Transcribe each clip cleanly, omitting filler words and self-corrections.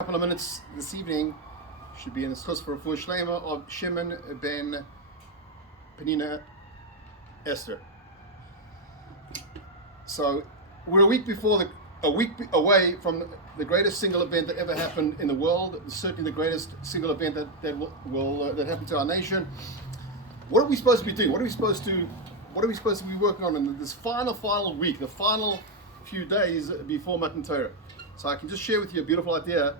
Couple of minutes this evening should be in the schus for a full shleima of Shimon ben Penina Esther. So we're a week away from the greatest single event that ever happened in the world. Certainly the greatest single event that happened to our nation. What are we supposed to be doing? What are we supposed to be working on in this final week, the final few days before Matan Torah? So I can just share with you a beautiful idea.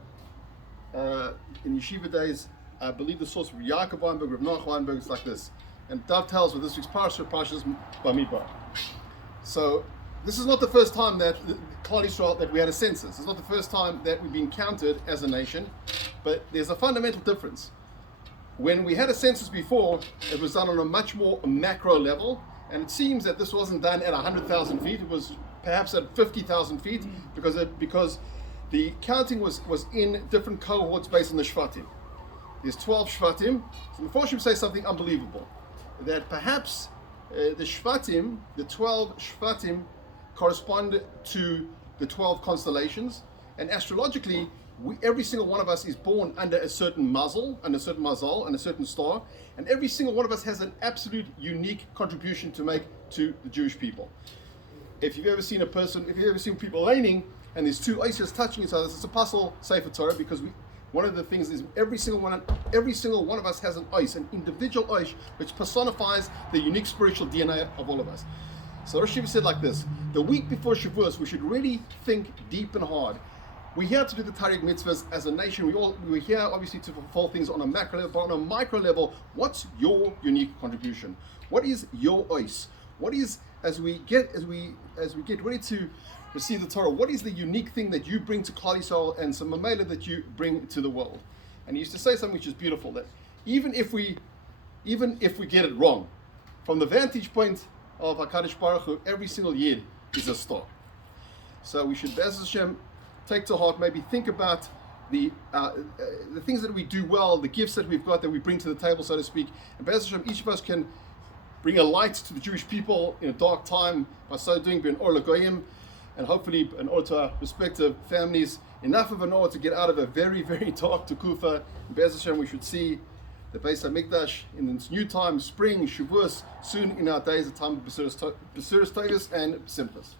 In yeshiva days, I believe the source of Yaakov Weinberg, Rav Noach Weinberg is like this, and dovetails with this week's parasha, Parshas Bamidbar. So this is not the first time that Klal Yisrael that we had a census. It's not the first time that we've been counted as a nation, but there's a fundamental difference. When we had a census before, it was done on a much more macro level, and it seems that this wasn't done at 100,000 feet. It was perhaps at 50,000 feet because the counting was in different cohorts based on the Shvatim. There's 12 Shvatim. So the Mephoshim say something unbelievable, that perhaps the 12 Shvatim correspond to the 12 constellations, and astrologically, every single one of us is born under a certain mazal, and a certain star, and every single one of us has an absolute unique contribution to make to the Jewish people. If you've ever seen people laning, and there's two ices touching each other, it's a puzzle Sefer Torah, because one of the things is every single one of us has an ice, an individual ice, which personifies the unique spiritual DNA of all of us. So Rosh Hashanah said like this: the week before Shavuos, we should really think deep and hard. We're here to do the Tariq mitzvahs as a nation. We're here obviously to fulfill things on a macro level, but on a micro level, what's your unique contribution? What is your ice? What is, as we get ready to receive the Torah, what is the unique thing that you bring to Klal Yisrael and some mamela that you bring to the world? And he used to say something which is beautiful, that even if we get it wrong, from the vantage point of HaKadosh Baruch Hu, every single yid is a star. So we should, Be'ez Hashem, take to heart, maybe think about the things that we do well, the gifts that we've got that we bring to the table, so to speak. And Be'ez Hashem, each of us can bring a light to the Jewish people in a dark time by so doing, being or l'goyim, and hopefully an order to our respective families, enough of an order to get out of a very, very dark Tekufa. Be'ez Hashem, we should see the Beis HaMikdash in this new time, spring, Shavuos, soon in our days, a time of Besuras Tovos and Simchas.